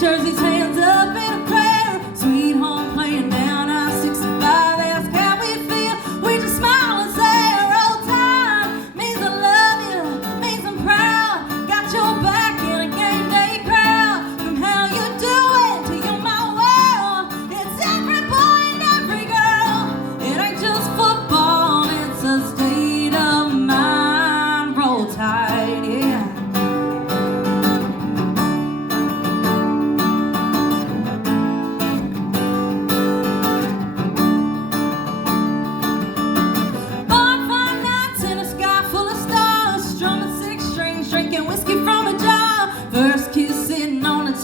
Jersey's hands up in a prayer. Sweet home playing down I-65. Ask how we feel. We just smile and say our old time means I love you, means I'm proud. Got your back in a game day crowd. From how you do it to you're my world. It's every boy and every girl. It ain't just football, it's a state of mind. Roll Tide, yeah.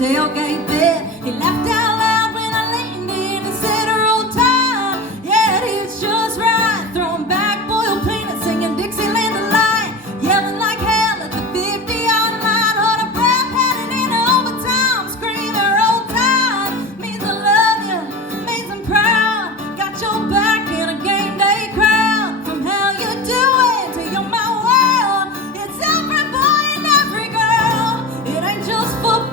Tailgate bed, he laughed out loud when I leaned in and said roll tide. Yeah, he was just right, throwing back boiled peanuts, singing Dixieland Delight, yelling like hell at the 50-yard line. Hold a breath, heading into overtime, screaming roll tide means I love you, means I'm proud. Got your back in a game day crowd. From how you do it to you're my world. It's every boy and every girl. It ain't just football.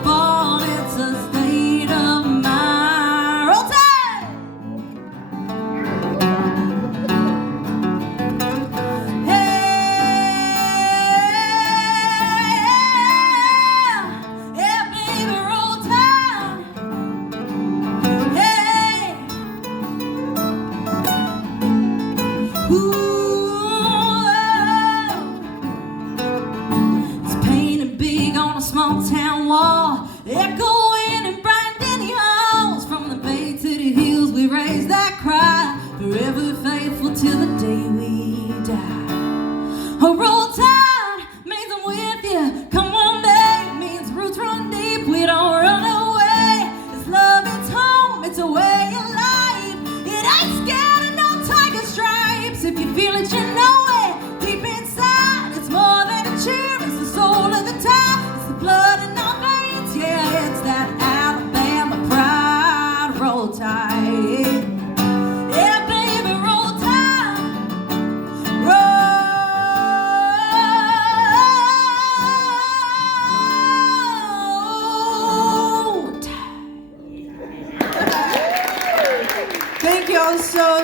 Small town wall, echoing in bright Denny halls. From the bay to the hills, we raise that cry, forever faithful till the day we die. A roll tide means I'm with you. Come on, babe, means roots run deep. We don't run away. It's love, it's home, it's a way of life. It ain't scared of no tiger stripes. If you feel it, you know it. Deep inside, it's more than a cheer. It's the soul of the tide. Blood in our veins, yeah, it's that Alabama pride. Roll Tide, yeah, baby, roll tide. Roll Tide. Thank you all so